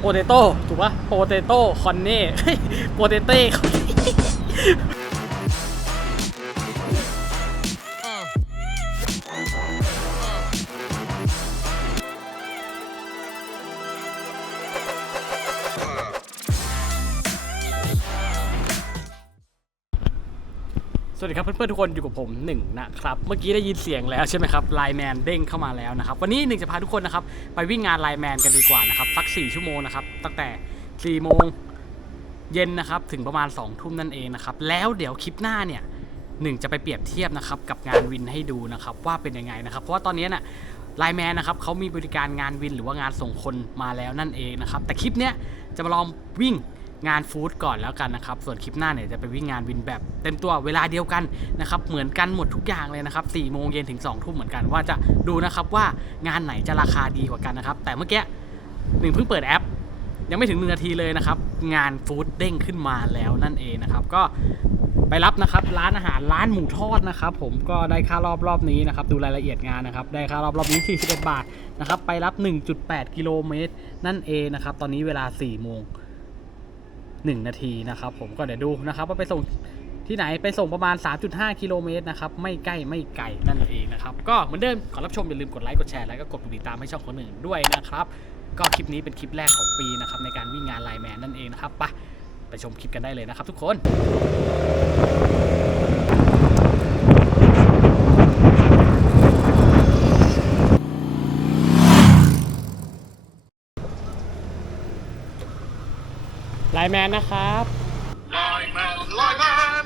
โปเตโต้ถูกปะโปเตโต้คอนเน่โปเตเต้ ดีครับเพื่อนๆทุกคนอยู่กับผมหนึ่งนะครับเมื่อกี้ได้ยินเสียงแล้วใช่ไหมครับไลแมนเด้งเข้ามาแล้วนะครับวันนี้หนึ่งจะพาทุกคนนะครับไปวิ่งงานไลแมนกันดีกว่านะครับสัก 4 ชั่วโมงนะครับตั้งแต่ 4 โมงเย็นนะครับถึงประมาณ 2 ทุ่มนั่นเองนะครับแล้วเดี๋ยวคลิปหน้าเนี่ยหนึ่งจะไปเปรียบเทียบนะครับกับงานวินให้ดูนะครับว่าเป็นยังไงนะครับเพราะว่าตอนนี้น่ะไลแมนนะครับเขามีบริการงานวินหรือว่างานส่งคนมาแล้วนั่นเองนะครับแต่คลิปเนี้ยจะมาลองวิ่ง งานฟู้ดก่อนแล้วกันนะครับ ส่วนคลิปหน้าเนี่ยจะไปวิ่งงานวินแบบเต็มตัวเวลาเดียวกันนะครับเหมือนกันหมดทุกอย่างเลยนะครับ4โมงเย็นถึง2ทุ่มเหมือนกันว่าจะดูนะครับว่างานไหนจะราคาดีกว่ากันนะครับ แต่เมื่อกี้หนึ่งเพิ่งเปิดแอป ยังไม่ถึงหนึ่งนาทีเลยนะครับ งานฟู้ดเด้งขึ้นมาแล้วนั่นเองนะครับ ก็ไปรับนะครับร้านอาหารร้านหมูทอดนะครับผมก็ได้ค่ารอบรอบนี้นะครับดูรายละเอียดงานนะครับได้ค่ารอบรอบนี้ 41 บาทนะครับไปรับ 1.8 กิโลเมตรนั่นเองนะครับตอนนี้เวลา4โมง 1 นาทีนะครับผมก็เดี๋ยวดูนะครับว่าไปส่งที่ไหนไปส่งประมาณ 3.5 กิโลเมตรนะครับไม่ใกล้ไม่ไกลนั่นเองนะครับก็เหมือนเดิมขอรับชมอย่าลืมกดไลค์กดแชร์แล้วก็กดติดตามให้ช่องคนอื่นด้วยนะครับก็คลิปนี้เป็นคลิปแรกของปีนะครับในการวิ่งงานไลน์แมนนั่นเองนะครับไปไปชมคลิปกันได้เลยนะครับทุกคน ไลน์แมนนะครับ Lineman, lineman.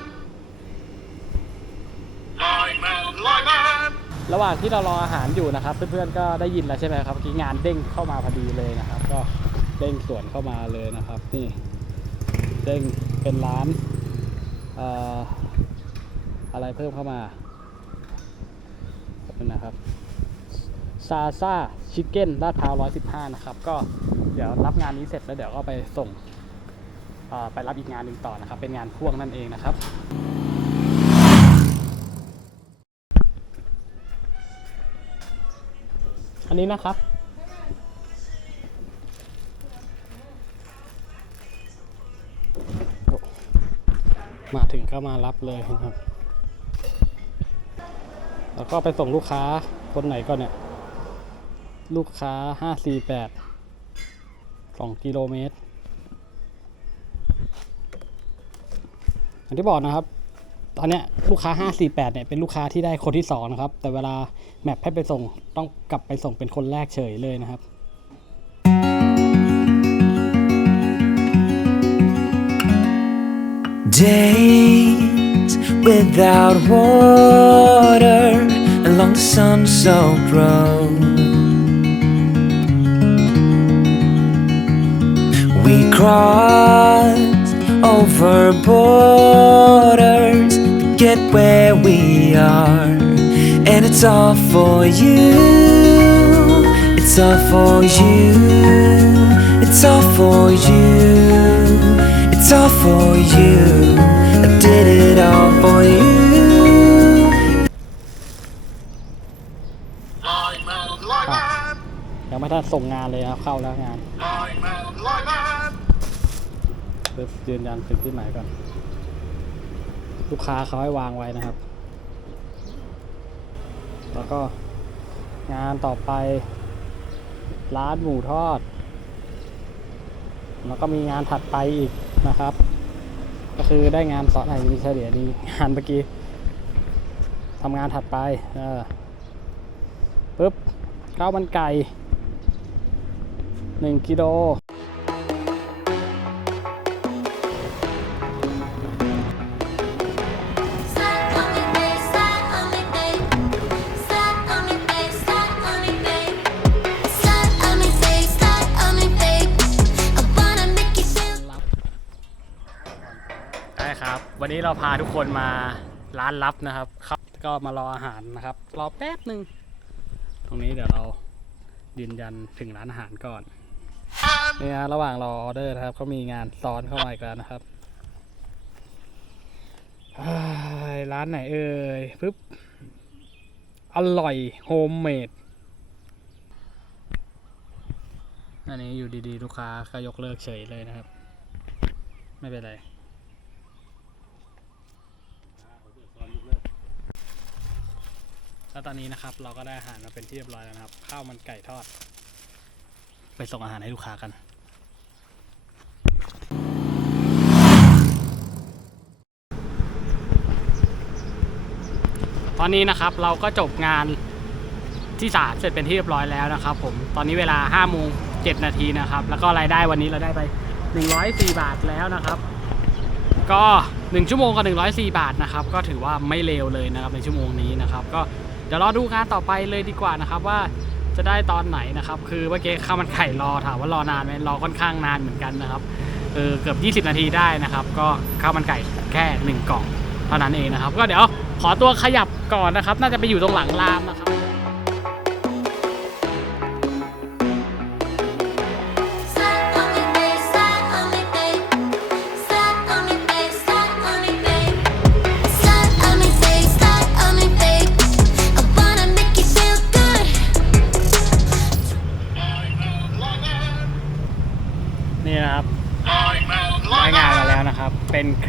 Lineman, lineman. ระหว่างที่เรารออาหารอยู่นะครับ เพื่อนๆก็ได้ยินแล้วใช่ไหมครับเมื่อกี้งานเด้งเข้ามาพอดีเลยนะครับ ก็เด้งสวนเข้ามาเลยนะครับ นี่เด้งเป็นร้านเอ่ออะไรเพิ่มเข้ามาขอบคุณนะครับซาซาชิคเก้นลาดพร้าว115 นะครับ ก็เดี๋ยวรับงานนี้เสร็จแล้วเดี๋ยวก็ไปส่งเอ่อ ไปรับอีกงานหนึ่งต่อนะครับ เป็นงานพ่วงนั่นเองนะครับอันนี้นะครับมาถึงก็มารับเลยนะครับ แล้วก็ไปส่งลูกค้าคนไหนก่อนเนี่ย ลูกค้าห้าสี่แปดสองกิโลเมตร อย่างที่บอกนะครับ ตอนนี้ลูกค้า 548 เนี่ยเป็นลูกค้าที่ได้คนที่ 2 นะครับ แต่เวลาแมปให้ไปส่งต้องกลับไปส่งเป็นคนแรกเฉยเลยนะครับ Days without water along the sun-soaked road. We cross over borders to get where we are, and it's all for you. It's all for you. It's all for you. It's all for you. I did it all for you. Lineman, lineman. ยังไม่ทันส่งงานเลยครับเข้าแล้วงาน Lineman, lineman. เพื่อยื นยันถึงที่หมายก่อน ลูกค้าเขาให้วางไว้นะครับ แล้วก็งานต่อไป ร้านหมูทอด แล้วก็มีงานถัดไปอีกนะครับ ก็คือได้งานสอนไหนมีเฉลี่ยนี้งานเมื่อกี้ทำงานถัดไปเออปึ๊บข้าวมันไก่หนึ่งกิโล พาทุกคนมาร้านลับนะครับครับก็มารออาหารนะครับ รอแป๊บหนึ่งตรงนี้เดี๋ยวเรายืนยันถึงร้านอาหารก่อนนี่นะระหว่างรอออเดอร์นะครับเขามีงานซ้อนเข้ามาอีกแล้วนะครับร้านไหนเอ่ยปึ๊บอร่อยโฮมเมดอันนี้อยู่ดีๆ ลูกค้าก็ยกเลิกเฉยเลยนะครับ ไม่เป็นไร แล้วตอนนี้นะครับเราก็ได้อาหารมาเป็นที่เรียบร้อยแล้วนะครับ ข้าวมันไก่ทอด ไปส่งอาหารให้ลูกค้ากัน ตอนนี้นะครับเราก็จบงานที่ศาลเสร็จเป็นที่เรียบร้อยแล้วนะครับผมตอนนี้เวลา5โมง7นาทีนะครับ แล้วก็รายได้วันนี้เราได้ไป 104 บาทแล้วนะครับ ก็ 1 ชั่วโมงกับ104 บาทนะครับ ก็ถือว่าไม่เลวเลยนะครับในชั่วโมงนี้นะครับก็ เดี๋ยวรอดูงานต่อไปเลยดีกว่านะครับว่าจะได้ตอนไหนนะครับ คือเมื่อกี้ข้าวมันไข่รอถามว่ารอนานไหมรอค่อนข้างนานเหมือนกันนะครับเออเกือบ 20 นาทีได้นะครับ ก็ข้าวมันไก่แค่หนึ่งกล่องเท่านั้นเองนะครับ ก็เดี๋ยวขอตัวขยับก่อนนะครับ น่าจะไปอยู่ตรงหลังรามนะครับ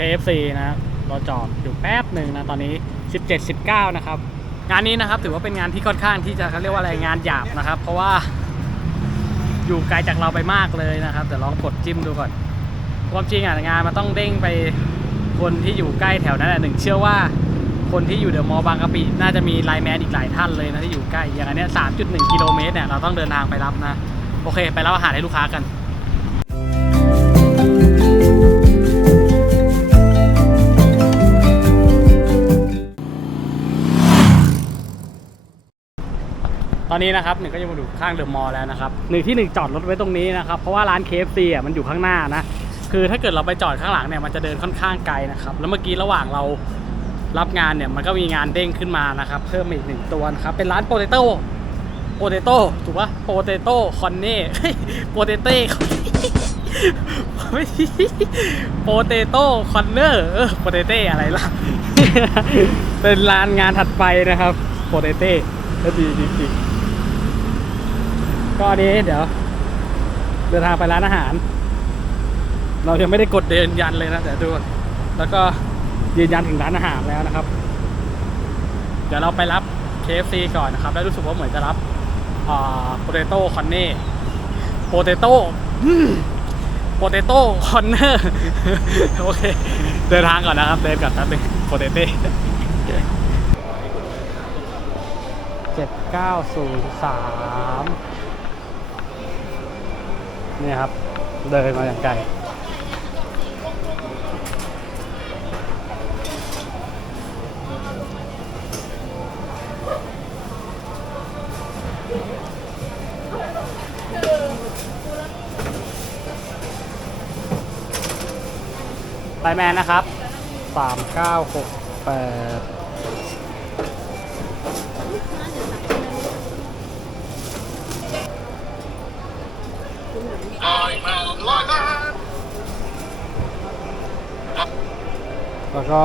เป็นเคฟซีนะรับเราจอดอยู่แป๊บหนึ่งนะตอนนี้ 17 19 นะครับ งานนี้นะครับถือว่าเป็นงานที่ค่อนข้างที่จะเขาเรียกว่าอะไรงานหยาบนะครับ เพราะว่าอยู่ไกลจากเราไปมากเลยนะครับแต่ลองกดจิ้มดูก่อนความจริงอะงานมันต้องเด้งไปคนที่อยู่ใกล้แถวนั้นแหละหนึ่งเชื่อว่าคนที่อยู่เดอะมอลล์บางกะปิน่าจะมีไลน์แมนอีกหลายท่านเลยนะที่อยู่ใกล้อย่างอันเนี้ย3.1 กิโลเมตรเนี่ยเราต้องเดินทางไปรับนะ โอเค ไปรับอาหารให้ลูกค้ากัน อนนี้นะครับหนึ่งก็จะมาดูข้างเดอะมอลล์แล้วนะครับหนึ่งที่หนึ่งจอดรถไว้ตรงนี้นะครับเพราะว่าร้าน KFC อะมันอยู่ข้างหน้านะคือถ้าเกิดเราไปจอดข้างหลังเนี่ยมันจะเดินค่อนข้างไกลนะครับแล้วเมื่อกี้ระหว่างเรารับงานเนี่ยมันก็มีงานเด้งขึ้นมานะครับเพิ่มอีกหนึ่งตัวนะครับเป็นร้านโปเตโต้โปเตโต้ถูกปะโปเตโต้คอนเน่โปเตเต้โปเตโต้คอนเนอร์เออโปเตเต้อะไรล่ะเป็นร้านงานถัดไปนะครับโปเตเต้ก็ดีจริงๆ ก็อันนี้เดี๋ยว เดินทางไปร้านอาหาร เรายังไม่ได้กดยืนยันเลยนะเดี๋ยวดูแล้วก็ยืนยันถึงร้านอาหารแล้วนะครับ เดี๋ยวเราไปรับ KFC ก่อนนะครับ แล้วรู้สึกว่าเหมือนจะรับโปเตโต้คอนเน่โปเตโต้โปเตโต้คอนเนอร์โอเค เดินทางก่อนนะครับ เดินก่อนแป๊บนึงโปเตเต้เจ็ดเก้าศูนย์สาม นี่ครับ เดินมาอย่างไกลไปแมนนะครับ 3 9 6 8 แล้วก็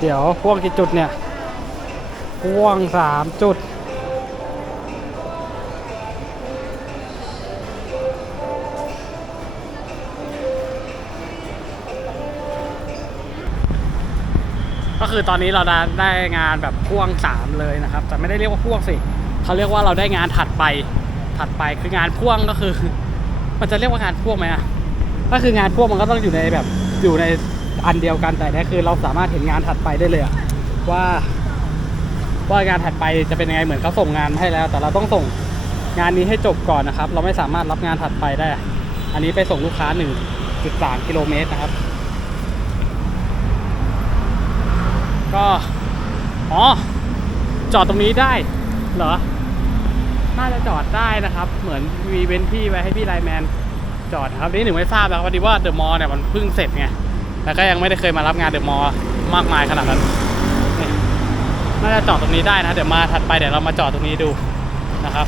เดี๋ยวพ่วงกี่จุดเนี่ยพ่วงสามจุด ก็คือตอนนี้เราได้ไดงานแบบพ่วงสามเลยนะครับ แต่ไม่ได้เรียกว่าพ่วงสิเขาเรียกว่าเราได้งานถัดไปถัดไปคืองานพ่วงก็คือ มันจะเรียกว่างานพ่วงไหมอะ ก็คืองานพวงมันก็ต้องอยู่ในแบบอยู่ในอันเดียวกันแต่เนี่ยคือเราสามารถเห็นงานถัดไปได้เลยว่า ว่างานถัดไปจะเป็นยังไงเหมือนเขาส่งงานให้แล้ว แต่เราต้องส่งงานนี้ให้จบก่อนนะครับ เราไม่สามารถรับงานถัดไปได้ อันนี้ไปส่งลูกค้า1.3กิโลเมตรนะครับ ก็อ๋อจอดตรงนี้ได้เหรอน่าจะจอดได้นะครับ เหมือนมีเว้นที่ไว้ให้พี่ไลแมน จอดนะครับนี่หนึ่งไม่ทราบนะครับพอดีว่าเดอะมอลล์เนี่ยมันเพิ่งเสร็จไงแล้วก็ยังไม่ได้เคยมารับงานเดอะมอลล์มากมายขนาดนั้นน่าจะจอดตรงนี้ได้นะเดี๋ยวมาถัดไปเดี๋ยวเรามาจอดตรงนี้ดูนะครับ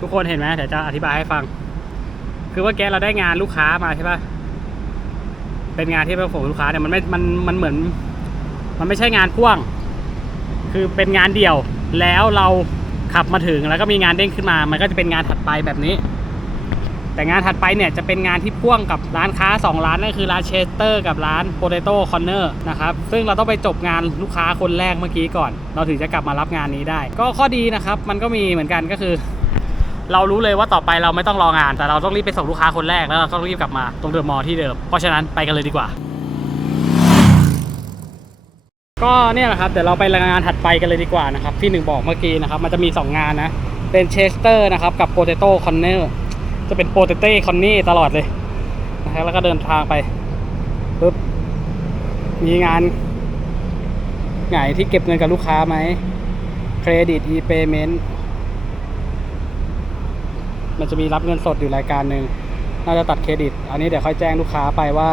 ทุกคนเห็นไหมเดี๋ยวจะอธิบายให้ฟัง คือว่าแกเราได้งานลูกค้ามาใช่ปะ เป็นงานที่ไปส่งลูกค้าเนี่ยมันไม่มันมันเหมือน มันไม่ใช่งานพ่วง คือเป็นงานเดี่ยว แล้วเราขับมาถึงแล้วก็มีงานเด้งขึ้นมา มันก็จะเป็นงานถัดไปแบบนี้ แต่งานถัดไปเนี่ยจะเป็นงานที่พ่วงกับร้านค้า 2 ร้านนั่นคือร้านเชสเตอร์กับร้าน Potato Corner นะครับซึ่งเราต้องไปจบงานลูกค้าคนแรกเมื่อกี้ก่อน เราถึงจะกลับมารับงานนี้ได้ ก็ข้อดีนะครับ มันก็มีเหมือนกันก็คือ เรารู้เลยว่าต่อไปเราไม่ต้องรองาน แต่เราต้องรีบไปส่งลูกค้าคนแรกแล้วเราก็รีบกลับมาตรงเดอะมอลที่เดิมเพราะฉะนั้นไปกันเลยดีกว่า ก็เนี่ยแหละครับเดี๋ยวเราไปงานถัดไปกันเลยดีกว่านะครับที่หนึ่งบอกเมื่อกี้นะครับมันจะมี 2 งานนะเป็นเชสเตอร์นะครับกับโปเตโต้คอนเนอร์จะเป็นโปเตเต้คอนนี่ตลอดเลยนะครับแล้วก็เดินทางไปปุ๊บมีงานไหนที่เก็บเงินกับลูกค้าไหมเครดิต e-payment มัน จะมีรับเงินสดอยู่รายการหนึ่งน่าจะตัดเครดิต อันนี้เดี๋ยวค่อยแจ้งลูกค้าไปว่า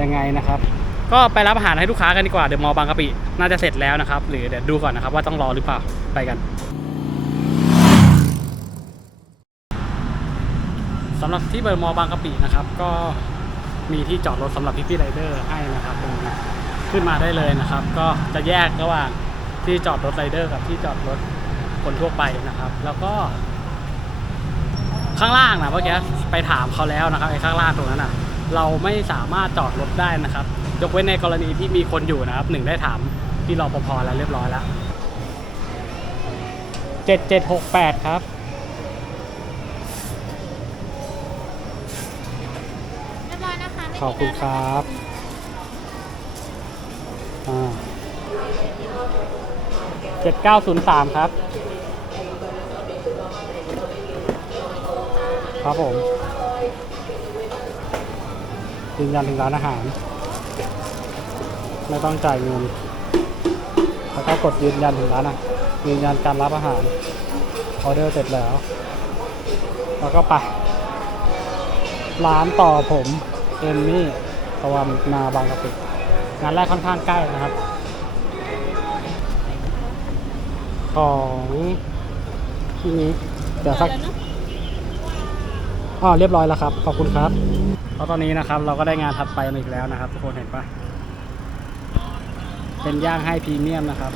ยังไงนะครับ ก็ไปรับอาหารให้ลูกค้ากันดีกว่าเดี๋ยวมอบางกะปิน่าจะเสร็จแล้วนะครับ หรือเดี๋ยวดูก่อนนะครับว่าต้องรอหรือเปล่าไปกันสำหรับที่เบอร์มอบางกะปินะครับ ก็มีที่จอดรถสำหรับพี่พี่ไรเดอร์ให้นะครับตรงนี้ขึ้นมาได้เลยนะครับ ก็จะแยกระหว่างที่จอดรถไรเดอร์กับที่จอดรถคนทั่วไปนะครับ แล้วก็ ข้างล่างนะเมื่อกี้ไปถามเขาแล้วนะครับไอ้ข้างล่างตรงนั้นอะ เราไม่สามารถจอดรถได้นะครับ ยกเว้นในกรณีที่มีคนอยู่นะครับหนึ่งได้ถามพี่รอปภแล้วเรียบร้อยแล้วเจ็ดเจ็ดหกแปดครับเรียบร้อยนะคะไม่มีขอบคุณครับอ่าเจ็ดเก้าศูนย์สามครับ ครับผมยืนยันถึงร้านอาหาร ไม่ต้องจ่ายเงินแล้วก็กดยืนยันถึงร้านอะยืนยันการรับอาหารออเดอร์เสร็จแล้ว แล้วก็ไปร้านต่อผมเอมมี่ตะวันนาบางกะปิงานแรกค่อนข้างใกล้นะครับ ของที่นี้เดี๋ยวสัก อ๋อเรียบร้อยแล้วครับ ขอบคุณครับแล้วตอนนี้นะครับเราก็ได้งานถัดไปมาอีกแล้วนะครับทุกคนเห็นปะเป็นย่างให้พรีเมียมนะครับ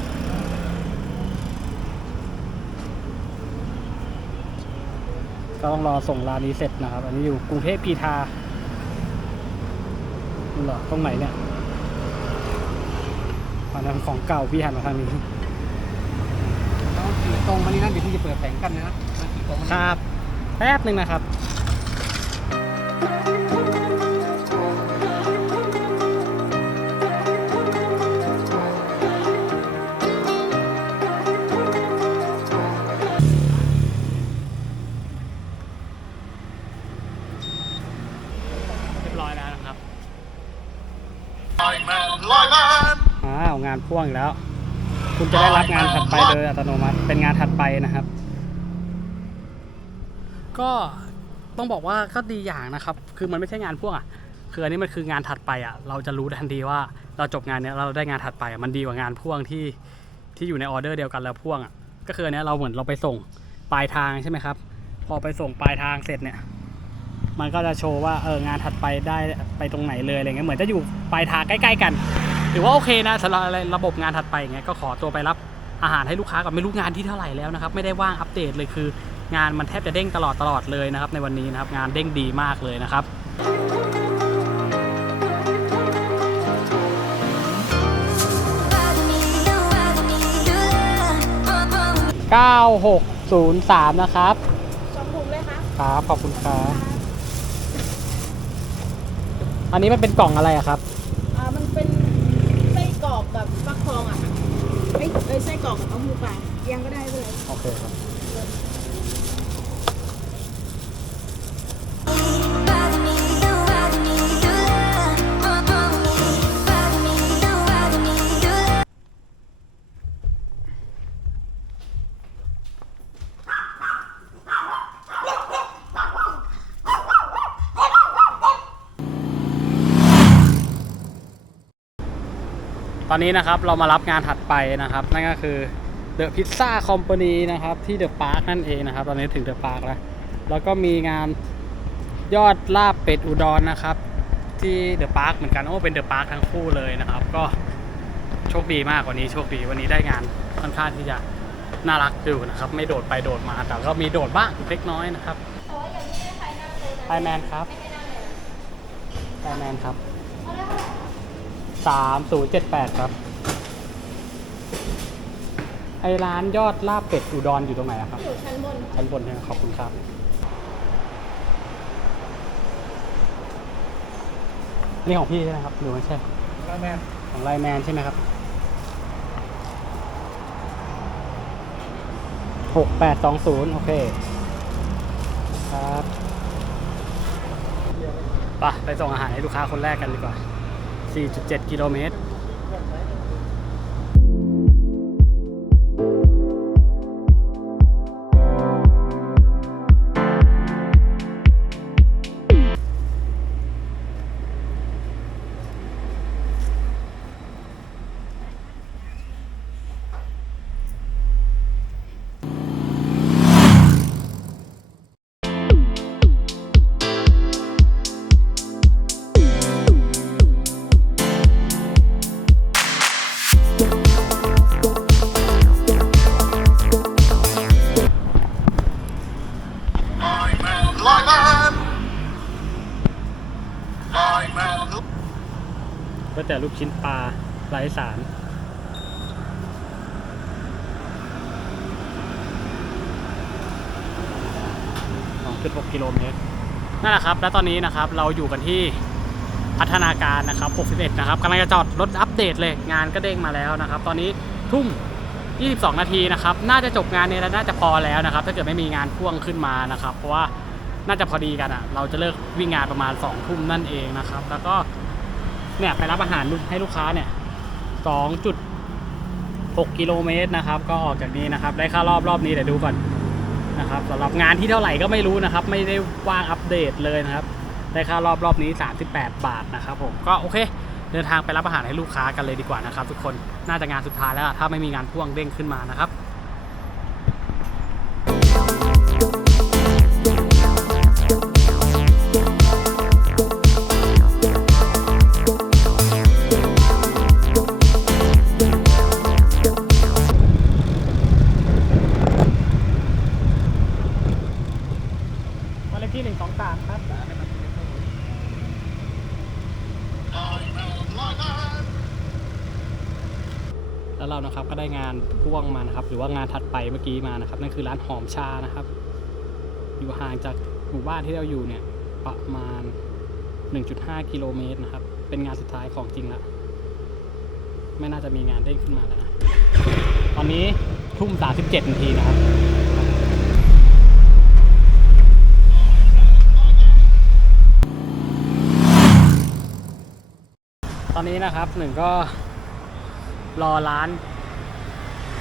ก็ต้องรอส่งร้านนี้เสร็จนะครับ อันนี้อยู่กรุงเทพพีทาเหรอตรงไหนเนี่ยอันนั้นของเก่าพี่หันมาทางนี้ต้องขี่ตรงมานี่นะเดี๋ยวพี่จะเปิดแผงกันนะมาขี่ตรงมาคนี่รับ แป๊บหนึ่งนะครับ เรียบร้อยแล้วนะครับ ลอยแมนลอยแมนอ้าวงานพ่วงอีกแล้ว คุณจะได้รับงานถัดไปโดยอัตโนมัติเป็นงานถัดไปนะครับ ก็ ต้องบอกว่าก็ดีอย่างนะครับ คือมันไม่ใช่งานพ่วงอะคืออันนี้มันคืองานถัดไปอะ เราจะรู้ทันทีว่าเราจบงานเนี้ยเราได้งานถัดไปอะมันดีกว่างานพ่วงที่ที่อยู่ในออเดอร์เดียวกันแล้วพ่วงอะก็คืออันเนี้ยเราเหมือนเราไปส่งปลายทางใช่ไหมครับ พอไปส่งปลายทางเสร็จเนี่ย มันก็จะโชว์ว่าเอองานถัดไปได้ไปตรงไหนเลยอะไรเงี้ยเหมือนจะอยู่ปลายทางใกล้ ๆ กันถือว่าโอเคนะสำหรับระบบงานถัดไปอย่างเงี้ยก็ขอตัวไปรับอาหารให้ลูกค้าก่อนไม่รู้งานที่เท่าไหร่แล้วนะครับ ไม่ได้ว่างอัปเดตเลยคือ งานมันแทบจะเด้งตลอดตลอดเลยนะครับในวันนี้นะครับงานเด้งดีมากเลยนะครับ9603นะครับสองถุงเลยคะครับขอบคุณครับอันนี้มันเป็นกล่องอะไรอะครับอ่ามันเป็นไส้กรอกกับฟักทองอะไม่เอ้ยไส้กรอกกับเอาหูปลายังก็ได้เลยโอเคครับ ตอนนี้นะครับเรามารับงานถัดไปนะครับ นั่นก็คือ The Pizza Company นะครับที่ The Park นั่นเองนะครับ ตอนนี้ถึง The Park แล้วแล้วก็มีงานยอดลาบเป็ดอุดรนะครับ ที่เดอะพาร์คเหมือนกันโอ้เป็นเดอะพาร์คทั้งคู่เลยนะครับ ก็โชคดีมากกว่านี้โชคดีวันนี้ได้งานค่อนข้างที่จะน่ารักอยู่นะครับ ไม่โดดไปโดดมาแต่ก็มีโดดบ้างเล็กน้อยนะครับไลแมนครับไลแมนครับ สามศูนย์เจ็ดแปดครับ ไอร้านยอดลาบเป็ดอุดรอยู่ตรงไหนอะครับ อยู่ชั้นบนชั้นบนใช่ไหมขอบคุณครับนี่ของพี่ใช่ไหมครับหรือไม่ใช่ แล้วแม่ของไลน์แมนใช่ไหมครับ หกแปดสองศูนย์โอเค ครับไปไปส่งอาหารให้ลูกค้าคนแรกกันดีกว่า 4.7 กิโลเมตร แต่ลูกชิ้นปลาไร้สาร2.6กิโลเมตรนั่นแหละครับ และตอนนี้นะครับเราอยู่กันที่พัฒนาการนะครับ61นะครับกำลังจะจอดรถอัปเดตเลยงานก็เด้งมาแล้วนะครับ ตอนนี้ทุ่ม 22 นาทีนะครับ น่าจะจบงานเนี่ยแล้วน่าจะพอแล้วนะครับ ถ้าเกิดไม่มีงานพ่วงขึ้นมานะครับ เพราะว่าน่าจะพอดีกันอะ่ะ เราจะเลิกวิ่งงานประมาณ2ทุ่มนั่นเองนะครับ แล้วก็ เนี่ยไปรับอาหารให้ลูกค้าเนี่ย2.6กิโลเมตรนะครับ ก็ออกจากนี้นะครับ ได้ค่ารอบรอบนี้เดี๋ยวดูก่อนนะครับสำหรับงานที่เท่าไหร่ก็ไม่รู้นะครับ ไม่ได้ว่างอัปเดตเลยนะครับ ได้ค่ารอบรอบนี้ 38 บาทนะครับผมก็โอเค เดินทางไปรับอาหารให้ลูกค้ากันเลยดีกว่านะครับ ทุกคนน่าจะงานสุดท้ายแล้วถ้าไม่มีงานพ่วงเด้งขึ้นมานะครับ เรานะครับ ก็ได้งานพ่วงมานะครับ หรือว่างานถัดไปเมื่อกี้มานะครับนั่นคือร้านหอมชานะครับ อยู่ห่างจากหมู่บ้านที่เราอยู่เนี่ยประมาณ 1.5 กิโลเมตรนะครับ เป็นงานสุดท้ายของจริงละไม่น่าจะมีงานเด้งขึ้นมาแล้วนะตอนนี้ทุ่ม 37นาทีนะครับตอนนี้นะครับหนึ่งก็ รอร้าน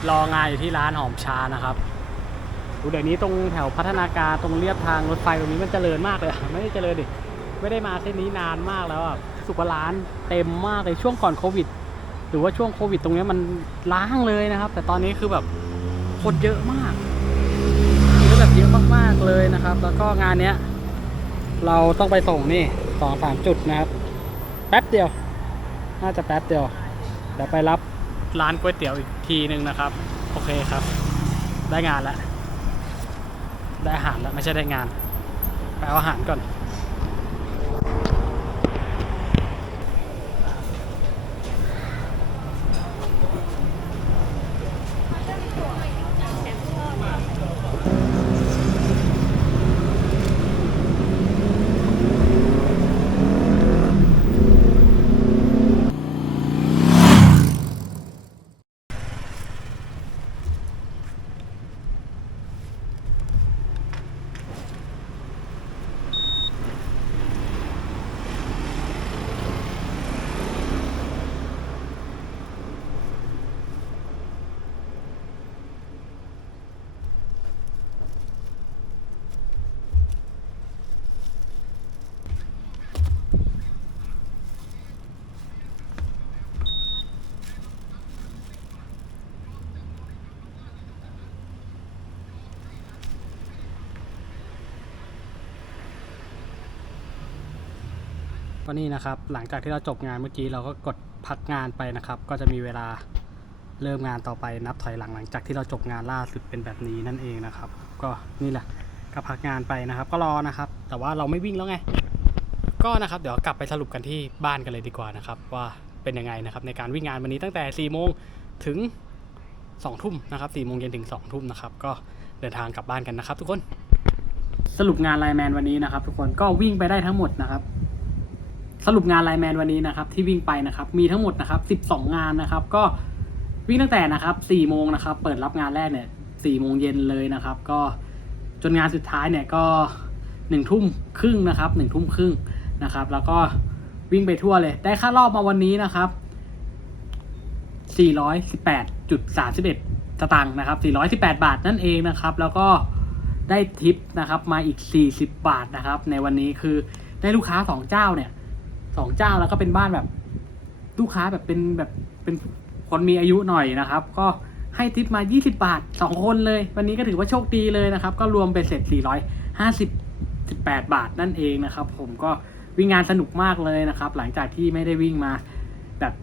รองานอยู่ที่ร้านหอมชานะครับดูเดี๋ยวนี้ตรงแถวพัฒนาการตรงเรียบทางรถไฟตรงนี้มันเจริญมากเลยไม่ได้เจริญดิไม่ได้มาเส้นนี้นานมากแล้วอะสุกร้านเต็มมากเลยช่วงก่อนโควิด หรือว่าช่วงโควิด ตรงเนี้ยมันล้างเลยนะครับ แต่ตอนนี้คือแบบคนเยอะมากเยอะแบบเยอะมากๆเลยนะครับ แล้วก็งานเนี้ย เราต้องไปส่งนี่สองสามจุดนะครับ แป๊บเดียว น่าจะแป๊บเดียวเดี๋ยวไปรับ ร้านก๋วยเตี๋ยวอีกทีหนึ่งนะครับ โอเคครับ ได้งานแล้ว ได้อาหารแล้วไม่ใช่ได้งาน ไปเอาอาหารก่อน ก็นี่นะครับ หลังจากที่เราจบงานเมื่อกี้เราก็กดพักงานไปนะครับ ก็จะมีเวลาเริ่มงานต่อไปนับถอยหลังหลังจากที่เราจบงานล่าสุดเป็นแบบนี้นั่นเองนะครับ ก็นี่แหละก็พักงานไปนะครับ ก็รอนะครับ แต่ว่าเราไม่วิ่งแล้วไง ก็นะครับเดี๋ยวกลับไปสรุปกันที่บ้านกันเลยดีกว่านะครับ ว่าเป็นยังไงนะครับ ในการวิ่งงานวันนี้ตั้งแต่4ี่โมงถึง2องทุ่มนะครับสี่โมงเย็นถึง2องทุ่มนะครับ ก็เดินทางกลับบ้านกันนะครับ ทุกคน สรุปงานไลแมนวันนี้นะครับ ทุกคนก็วิ่งไปได้ทั้งหมดนะครับ สรุปงานไลแมนวันนี้นะครับที่วิ่งไปนะครับมีทั้งหมดนะครับ 12 งานนะครับ ก็วิ่งตั้งแต่นะครับ4โมงนะครับ เปิดรับงานแรกเนี่ย4โมงเย็นเลยนะครับ ก็จนงานสุดท้ายเนี่ยก็1ทุ่มครึ่งนะครับ1ทุ่มครึ่งนะครับ แล้วก็วิ่งไปทั่วเลย ได้ค่ารอบมาวันนี้นะครับ 418.31 สตางค์นะครับ 418 บาทนั่นเองนะครับ แล้วก็ได้ทิปนะครับมาอีก 40 บาทนะครับ ในวันนี้คือได้ลูกค้าสองเจ้าเนี่ย สองเจ้าแล้วก็เป็นบ้านแบบลูกค้าแบบเป็นแบบเป็นคนมีอายุหน่อยนะครับ ก็ให้ทิปมา 20 บาท 2 คนเลย วันนี้ก็ถือว่าโชคดีเลยนะครับ ก็รวมเป็นเสร็จ 450 18 บาทนั่นเองนะครับ ผมก็วิ่งงานสนุกมากเลยนะครับ หลังจากที่ไม่ได้วิ่งมาแบบ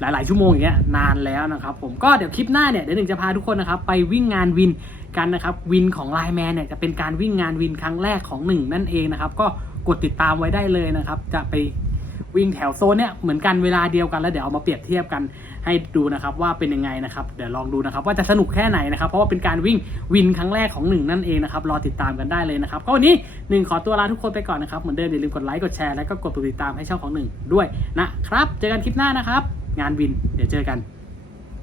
หลาย ๆ ชั่วโมงอย่างเงี้ยนานแล้วนะครับ ผมก็เดี๋ยวคลิปหน้าเนี่ยเดี๋ยวหนึ่งจะพาทุกคนนะครับไปวิ่งงานวินกันนะครับ วินของไลแมนเนี่ยจะเป็นการวิ่งงานวินครั้งแรกของหนึ่งนั่นเองนะครับ ก็กดติดตามไว้ได้เลยนะครับ จะไป วิ่งแถวโซนเนี่ยเหมือนกันเวลาเดียวกันแล้วเดี๋ยวเอามาเปรียบเทียบกันให้ดูนะครับว่าเป็นยังไงนะครับเดี๋ยวลองดูนะครับว่าจะสนุกแค่ไหนนะครับเพราะว่าเป็นการวิ่งวินครั้งแรกของหนึ่งนั่นเองนะครับรอติดตามกันได้เลยนะครับก็วันนี้หนึ่งขอตัวลาทุกคนไปก่อนนะครับเหมือนเดิมอย่าลืมกดไลค์กดแชร์แล้วก็กดติดตามให้ช่องของหนึ่งด้วยนะครับเจอกันคลิปหน้านะครับงานวินเดี๋ยวเจอกัน